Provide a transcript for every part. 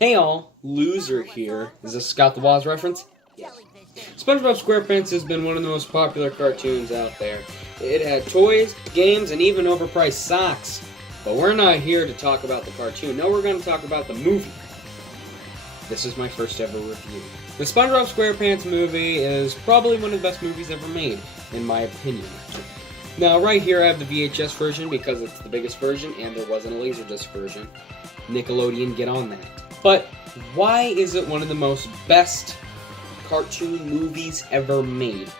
Hey all, Loser here. Is this Scott the Woz reference? Yes. SpongeBob SquarePants has been one of the most popular cartoons out there. It had toys, games, and even overpriced socks. But we're not here to talk about the cartoon. No, we're going to talk about the movie. This is my first ever review. The SpongeBob SquarePants movie is probably one of the best movies ever made, in my opinion. Now, right here I have the VHS version because it's the biggest version, and there wasn't a Laserdisc version. Nickelodeon, get on that. But why is it one of the most best cartoon movies ever made?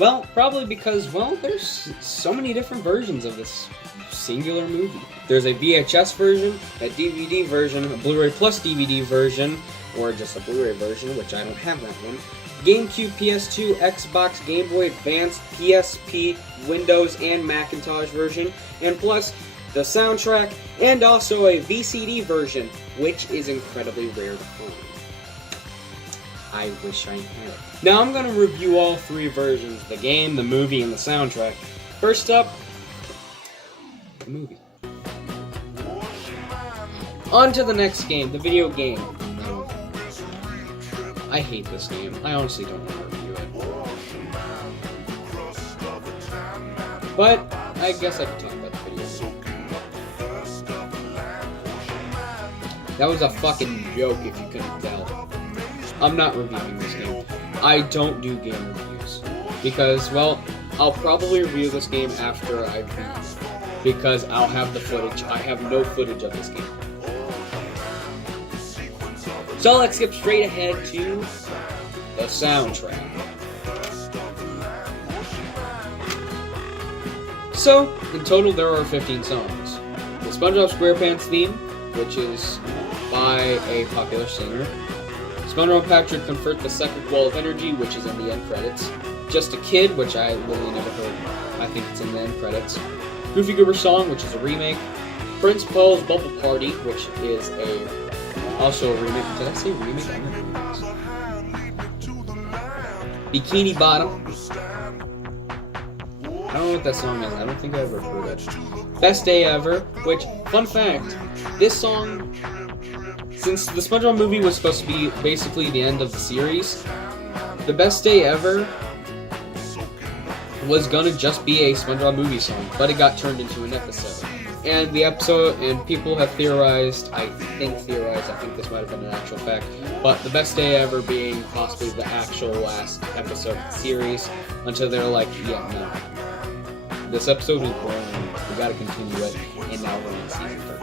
Well, probably because, there's so many different versions of this singular movie. There's a VHS version, a DVD version, a Blu-ray plus DVD version, or just a Blu-ray version, which I don't have that one. GameCube, PS2, Xbox, Game Boy Advance, PSP, Windows, and Macintosh version, and plus the soundtrack, and also a VCD version, which is incredibly rare to find. I wish I had it. Now I'm going to review all three versions, the game, the movie, and the soundtrack. First up, the movie. On to the next game, the video game. No. I hate this game. I honestly don't want to review it. But I guess I could talk about the video game. That was a fucking joke if you couldn't tell. I'm not reviewing this game. I don't do game reviews. Because, I'll probably review this game after I beat it. Because I'll have the footage. I have no footage of this game. So let's skip straight ahead to the soundtrack. So, in total there are 15 songs. The SpongeBob SquarePants theme, which is by a popular singer. SpongeBob Patrick Convert the Second Wall of Energy, which is in the end credits. Just a Kid, which I literally never heard. I think it's in the end credits. Goofy Goober Song, which is a remake. Prince Paul's Bubble Party, which is also a remake. Did I say remake? I don't know. Bikini Bottom. I don't know what that song is. I don't think I ever heard it. Best Day Ever, which, fun fact, this song, since the SpongeBob movie was supposed to be basically the end of the series, the Best Day Ever was gonna just be a SpongeBob movie song, but it got turned into an episode. And the episode, and people have theorized, I think this might have been an actual fact, but the Best Day Ever being possibly the actual last episode of the series, until they're like, yeah, no. This episode is boring, we gotta continue it, and now we're in season 13.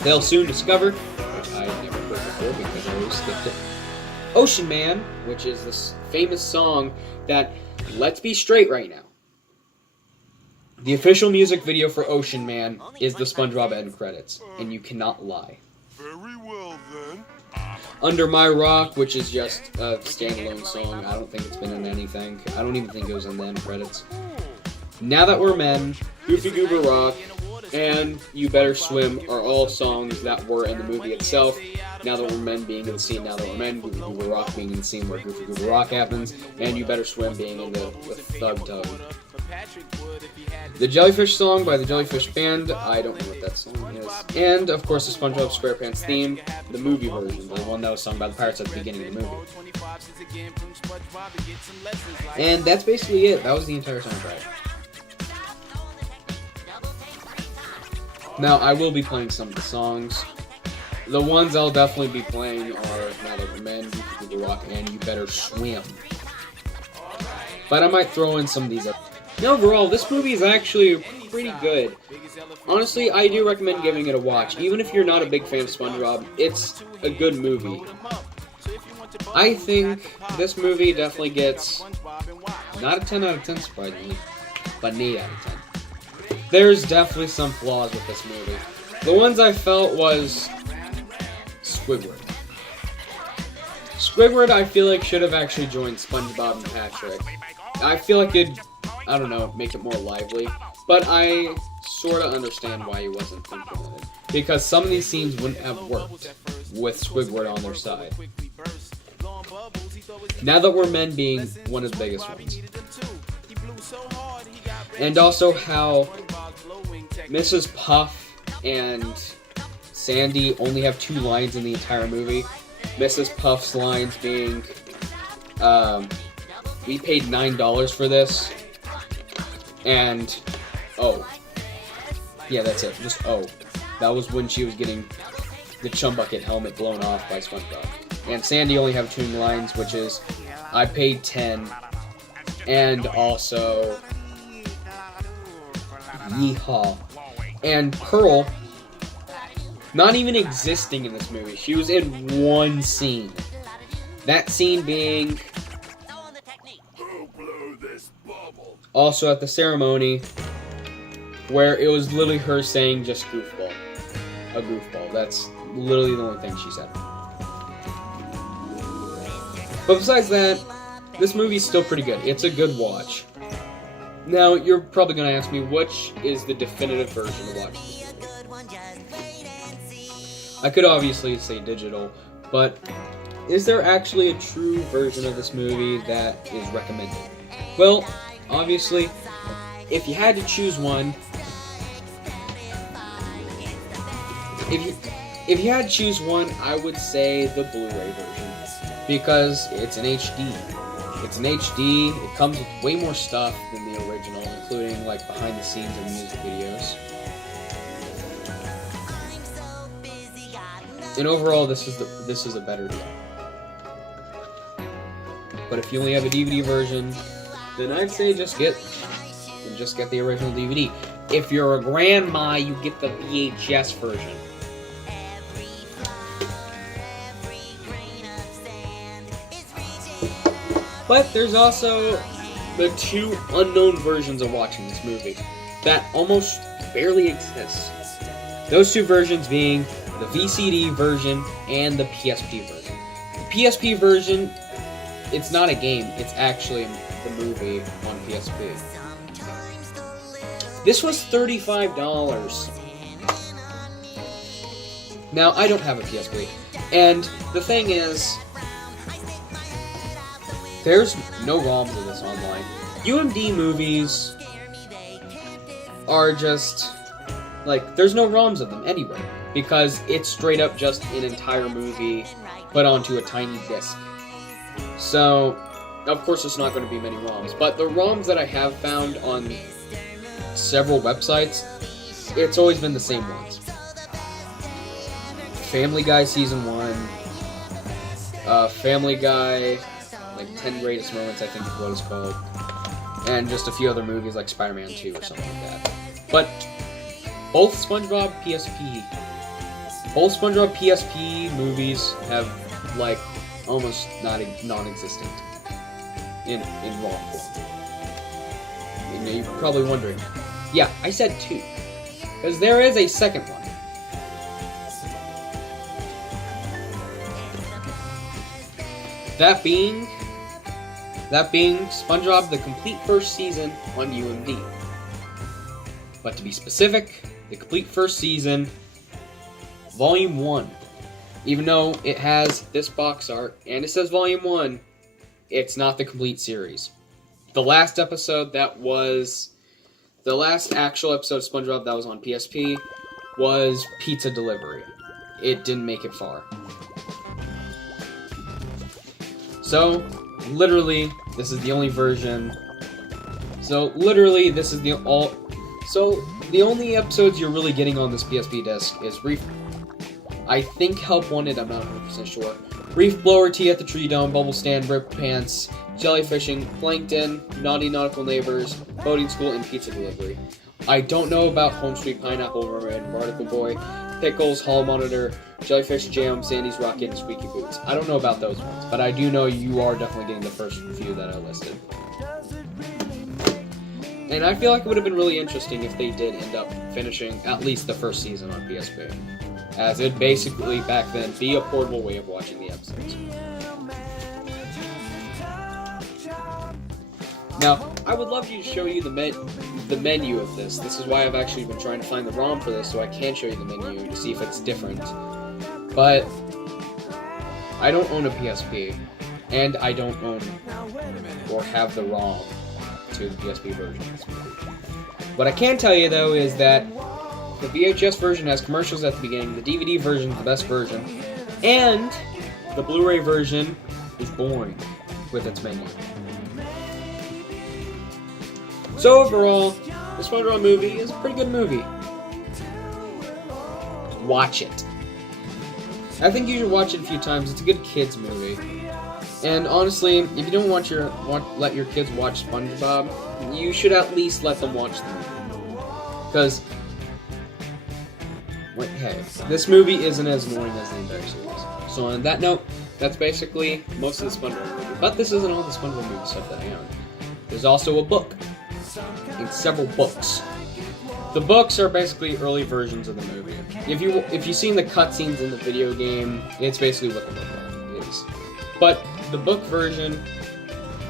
They'll soon discover, which I never heard before because I always skipped it, Ocean Man, which is this famous song that, let's be straight right now. The official music video for Ocean Man is the SpongeBob end credits, and you cannot lie. Very well then. Under My Rock, which is just a standalone song, I don't think it's been in anything. I don't even think it was in the end credits. Now That We're Men, Goofy Goober Rock, and You Better Swim are all songs that were in the movie itself. Now That We're Men being in the scene Now That We're Men, Goofy Goober Rock being in the scene where Goofy Goober Rock happens, and You Better Swim being in the Thug Tug. The Jellyfish Song by the Jellyfish Band, I don't know what that song is. And, of course, the SpongeBob SquarePants theme, the movie version, the one that was sung by the Pirates at the beginning of the movie. And that's basically it. That was the entire soundtrack. Now, I will be playing some of the songs. The ones I'll definitely be playing are Now That We're Men, Goofy Goober Rock, and You Better Swim. But I might throw in some of these up. Overall, this movie is actually pretty good. Honestly, I do recommend giving it a watch. Even if you're not a big fan of SpongeBob, it's a good movie. I think this movie definitely gets not a 10 out of 10 surprisingly, but an 8 out of 10. There's definitely some flaws with this movie. The ones I felt was Squidward. Squidward, I feel like, should have actually joined SpongeBob and Patrick. I feel like it'd, I don't know, make it more lively, but I sort of understand why he wasn't implemented. Because some of these scenes wouldn't have worked with Squidward on their side. Now That We're Men being one of the biggest ones. And also how Mrs. Puff and Sandy only have 2 lines in the entire movie. Mrs. Puff's lines being, we paid $9 for this, and, oh. Yeah, that's it, just oh. That was when she was getting the Chum Bucket helmet blown off by SpongeBob. And Sandy only have 2 lines, which is, I paid 10, and also, yeehaw. And Pearl, not even existing in this movie. She was in one scene. That scene being also at the ceremony, where it was literally her saying just goofball. A goofball. That's literally the only thing she said. But besides that, this movie's still pretty good. It's a good watch. Now, you're probably going to ask me, which is the definitive version to watch? I could obviously say digital, but is there actually a true version of this movie that is recommended? Well, obviously, if you had to choose one, if you had to choose one, I would say the Blu-ray version, because it's an HD. It's an HD, it comes with way more stuff than the original, including like behind the scenes and music videos. And overall, this is a better deal. But if you only have a DVD version, then I'd say just get the original DVD. If you're a grandma, you get the VHS version. But there's also the 2 unknown versions of watching this movie that almost barely exist. Those 2 versions being the VCD version and the PSP version. The PSP version, it's not a game, it's actually the movie on PSP. This was $35. Now, I don't have a PSP, and the thing is, there's no ROMs of this online. UMD movies are just, like, there's no ROMs of them anywhere, because it's straight up just an entire movie put onto a tiny disc. So, of course there's not going to be many ROMs, but the ROMs that I have found on several websites, it's always been the same ones. Family Guy Season 1, Family Guy, like 10 Greatest Moments, I think is what it's called, and just a few other movies like Spider-Man 2 or something like that. But both SpongeBob PSP movies have like almost non-existent in ROM form. And you're probably wondering, yeah, I said 2, because there is a second one. That being SpongeBob the complete first season on UMD. But to be specific, the complete first season, Volume 1. Even though it has this box art, and it says Volume 1, it's not the complete series. The last episode the last actual episode of SpongeBob that was on PSP was Pizza Delivery. It didn't make it far. So, literally, this is the only version. So, literally, this is the only episodes you're really getting on this PSP disc is I think Help Wanted, I'm not 100% sure. Reef Blower, Tea at the Tree Dome, Bubble Stand, Rip Pants, Jellyfishing, Plankton, Naughty Nautical Neighbors, Boating School, and Pizza Delivery. I don't know about Home Street Pineapple, Mermaid, Barnacle Boy, Pickles, Hall Monitor, Jellyfish Jam, Sandy's Rocket, and Squeaky Boots. I don't know about those ones, but I do know you are definitely getting the first few that I listed. And I feel like it would have been really interesting if they did end up finishing at least the first season on PSP, as it'd basically, back then, be a portable way of watching the episodes. Now, I would love to show you the menu of this. This is why I've actually been trying to find the ROM for this, so I can show you the menu to see if it's different. But I don't own a PSP, and I don't own or have the ROM to the PSP version. What I can tell you, though, is that The VHS version has commercials at the beginning, the DVD version is the best version, and the Blu-ray version is boring with its menu. So overall, the SpongeBob movie is a pretty good movie. Watch it. I think you should watch it a few times. It's a good kids movie. And honestly, if you don't let your kids watch SpongeBob, you should at least let them watch the movie. Because, hey, this movie isn't as annoying as the entire series. So on that note, that's basically most of the SpongeBob movie. But this isn't all the SpongeBob movie stuff that I own. There's also a book. And several books. The books are basically early versions of the movie. If you've seen the cutscenes in the video game, it's basically what the book is. But the book version,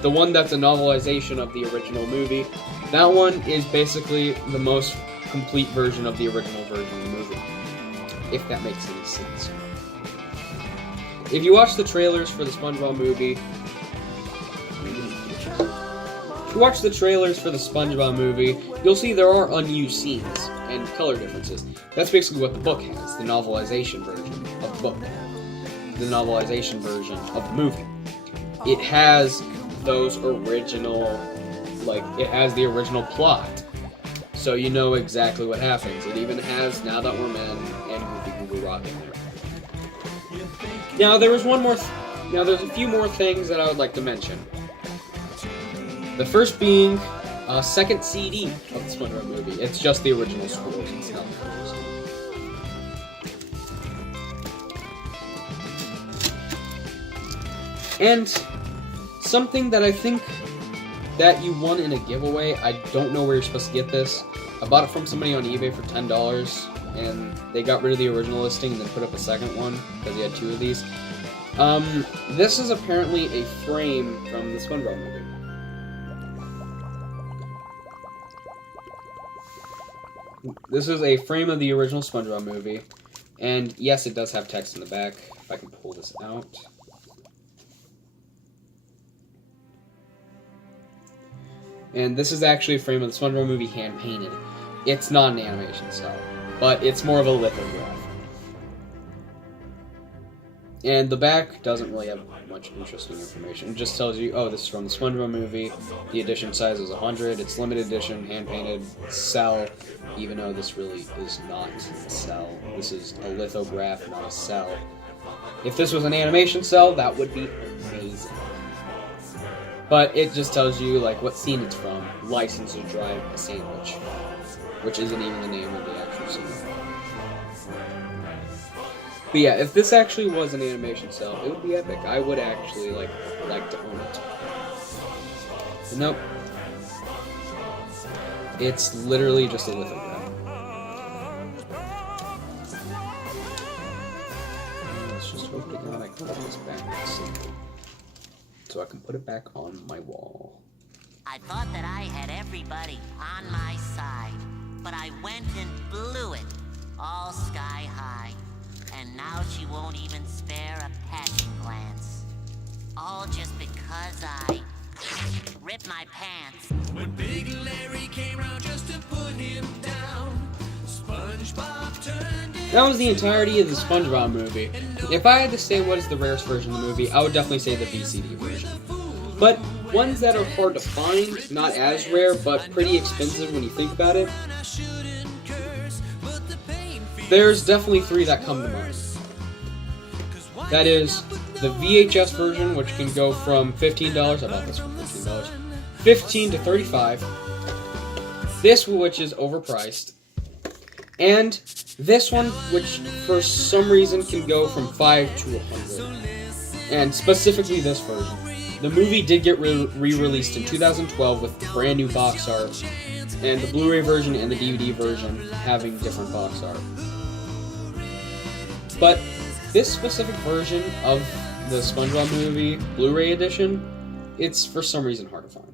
the one that's a novelization of the original movie, that one is basically the most complete version of the original version of the movie. If that makes any sense. If you watch the trailers for the SpongeBob movie, you'll see there are unused scenes and color differences. That's basically what the book has, the novelization version of the book. The novelization version of the movie. It has those original, it has the original plot. So you know exactly what happens. It even has Now That We're Men and Goofy Google Rock in there. Now, there's a few more things that I would like to mention. The first being a second CD of the SpongeBob movie. It's just the original scores. It's not the original. And something that I think that you won in a giveaway, I don't know where you're supposed to get this. I bought it from somebody on eBay for $10, and they got rid of the original listing and then put up a second one, because they had two of these. This is apparently a frame from the SpongeBob movie. This is a frame of the original SpongeBob movie, and yes, it does have text in the back, if I can pull this out. And this is actually a frame of the SpongeBob movie hand-painted. It's not an animation style, but it's more of a lithograph. And the back doesn't really have much interesting information. It just tells you, oh, this is from the SpongeBob movie. The edition size is 100. It's limited edition, hand-painted, cell, even though this really is not a cell. This is a lithograph, not a cell. If this was an animation cell, that would be amazing. But it just tells you, what scene it's from. License to Drive a Sandwich. Which isn't even the name of the actual scene. But yeah, if this actually was an animation cell, it would be epic. I would actually, like to own it. But nope. It's literally just a lithograph. Let's just hope that I can put this back so I can put it back on my wall. I thought that I had everybody on my side, but I went and blew it all sky high. And now she won't even spare a passing glance. All just because I ripped my pants. When Big Larry came round just to put him down, SpongeBob turned it. That was the entirety of the SpongeBob movie. If I had to say what is the rarest version of the movie, I would definitely say the VCD version. But ones that are hard to find, not as rare, but pretty expensive when you think about it, there's definitely three that come to mind. That is the VHS version, which can go from $15, I bought this for $15, $15 to $35. This, which is overpriced. And this one, which for some reason can go from $5 to $100. And specifically this version. The movie did get re-released in 2012 with brand new box art, and the Blu-ray version and the DVD version having different box art. But this specific version of the SpongeBob movie Blu-ray edition, it's for some reason hard to find.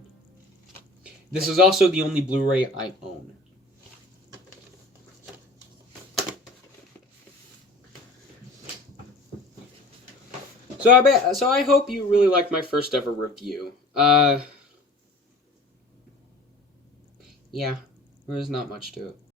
This is also the only Blu-ray I own. So I hope you really liked my first ever review. Yeah, there's not much to it.